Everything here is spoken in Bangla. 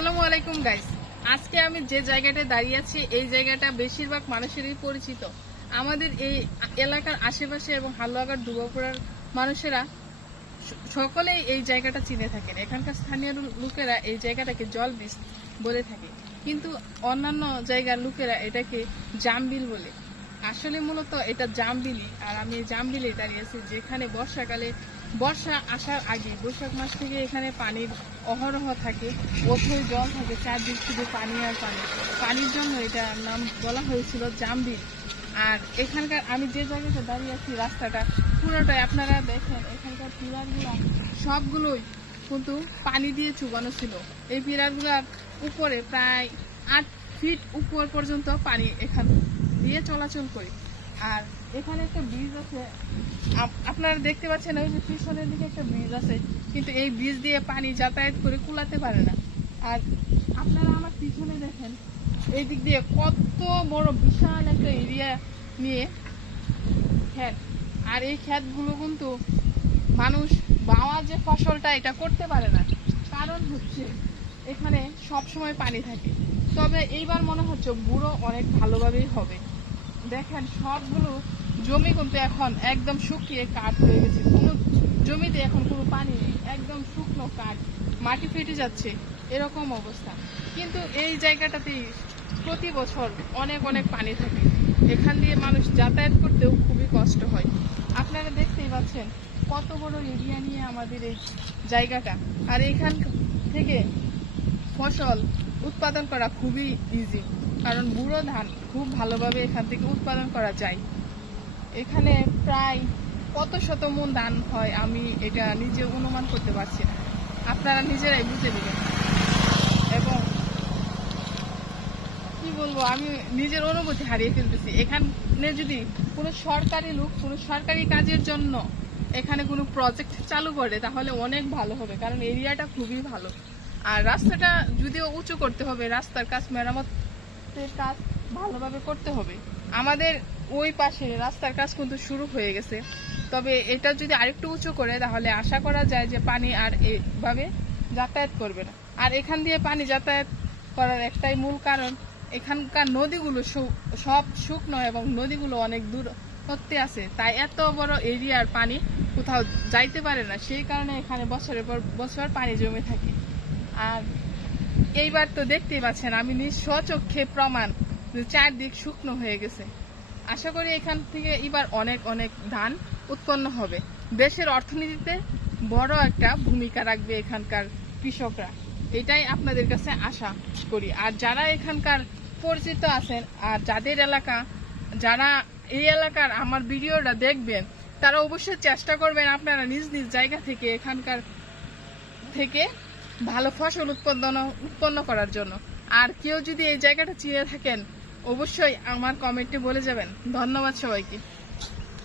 আসসালামু আলাইকুম গাইস। আজকে আমি যে জায়গাটায় দাঁড়িয়ে আছি এই জায়গাটা বেশিরভাগ মানুষেরই পরিচিত। আমাদের এই এলাকার আশেপাশে এবং হালুয়াঘাট দুর্গাপুরের মানুষেরা সকলেই এই জায়গাটা চিনে থাকেন। এখানকার স্থানীয় লোকেরা এই জায়গাটাকে জল বীজ বলে থাকে, কিন্তু অন্যান্য জায়গার লোকেরা এটাকে জামবিল বলে। আসলে মূলত এটা জামবিলি, আর আমি এই জামবিলে দাঁড়িয়ে আছি, যেখানে বর্ষাকালে বর্ষা আসার আগে বৈশাখ মাস থেকে এখানে পানির অহরহ থাকে, অথই জল থাকে, চারদিক শুধু পানি আর পানি। পানির জন্য এটার নাম বলা হয়েছিল জামবিল। আর এখানকার আমি যে জায়গাটা দাঁড়িয়ে আছি রাস্তাটা পুরোটাই আপনারা দেখেন, এখানকার পিলারগুলো সবগুলোই কিন্তু পানি দিয়ে চুবানো ছিল। এই পিলারগুলোর উপরে প্রায় 8 ফিট উপর পর্যন্ত পানি এখান দিয়ে চলাচল করে। আর এখানে একটা ব্রিজ আছে, আপনারা দেখতে পাচ্ছেন ওই যে পিছনের দিকে একটা ব্রিজ আছে, কিন্তু এই ব্রিজ দিয়ে পানি যাতায়াত করে কুলাতে পারে না। আর আপনারা আমার পিছনে দেখেন, এই দিক দিয়ে কত বড় বিশাল একটা এরিয়া নিয়ে ক্ষেত। আর এই ক্ষেতগুলো কিন্তু মানুষ বাওয়া যে ফসলটা এটা করতে পারে না, কারণ হচ্ছে এখানে সব সময় পানি থাকে। তবে এইবার মনে হচ্ছে বুড়ো অনেক ভালোভাবেই হবে। দেখেন সবগুলো জমি কিন্তু এখন একদম শুকিয়ে কাঠ হয়ে গেছে, কোনো জমিতে এখন কোনো পানি নেই, একদম শুকনো কাঠ, মাটি ফেটে যাচ্ছে, এরকম অবস্থা। কিন্তু এই জায়গাটাতে প্রতি বছর অনেক অনেক পানি থাকে, এখান দিয়ে মানুষ যাতায়াত করতেও খুবই কষ্ট হয়। আপনারা দেখতেই পাচ্ছেন কত বড় এরিয়া নিয়ে আমাদের এই জায়গাটা। আর এখান থেকে ফসল উৎপাদন করা খুবই ইজি, কারণ বুড়ো ধান খুব ভালোভাবে এখান থেকে উৎপাদন করা যায়। এখানে প্রায় কত শত মণ ধান হয় আমি এটা নিজে অনুমান করতে পারছি না, আপনারা নিজেরাই বুঝে নেবেন। এবং কি বলবো, আমি নিজের অনুভূতি হারিয়ে ফেলতেছি। এখানে যদি কোনো সরকারি লোক কোনো সরকারি কাজের জন্য এখানে কোনো প্রজেক্ট চালু করে তাহলে অনেক ভালো হবে, কারণ এরিয়াটা খুবই ভালো। আর রাস্তাটা যদিও উঁচু করতে হবে, রাস্তার কাজ মেরামতের কাজ ভালোভাবে করতে হবে। আমাদের ওই পাশে রাস্তার কাজ কিন্তু শুরু হয়ে গেছে, তবে এটা যদি আরেকটু উঁচু করে তাহলে আশা করা যায় যে পানি আর এইভাবে যাতায়াত করবে না। আর এখান দিয়ে পানি যাতায়াত করার একটাই মূল কারণ, এখানকার নদীগুলো সব শুকনো এবং নদীগুলো অনেক দূরত্বে আছে, তাই এত বড় এরিয়ার পানি কোথাও যাইতে পারে না, সেই কারণে এখানে বছরের পর বছর পানি জমে থাকে। আর এইবার তো দেখতেই পাচ্ছেন, আমি নিজ স্বচক্ষে প্রমাণ যে চারদিক শুকনো হয়ে গেছে। আশা করি এখান থেকে এবার অনেক অনেক ধান উৎপন্ন হবে, দেশের অর্থনীতিতে বড় একটা ভূমিকা রাখবে এখানকার কৃষকরা, এটাই আপনাদের কাছে আশা করি। আর যারা এখানকার পরিচিত আছেন আর যাদের এলাকা, যারা এই এলাকার আমার ভিডিওটা দেখবেন, তারা অবশ্যই চেষ্টা করবেন আপনারা নিজ নিজ জায়গা থেকে এখানকার থেকে ভালো ফসল উৎপন্ন করার জন্য। আর কেউ যদি এই জায়গাটা চিনে থাকেন অবশ্যই আমার কমেন্টে বলে যাবেন। ধন্যবাদ সবাইকে।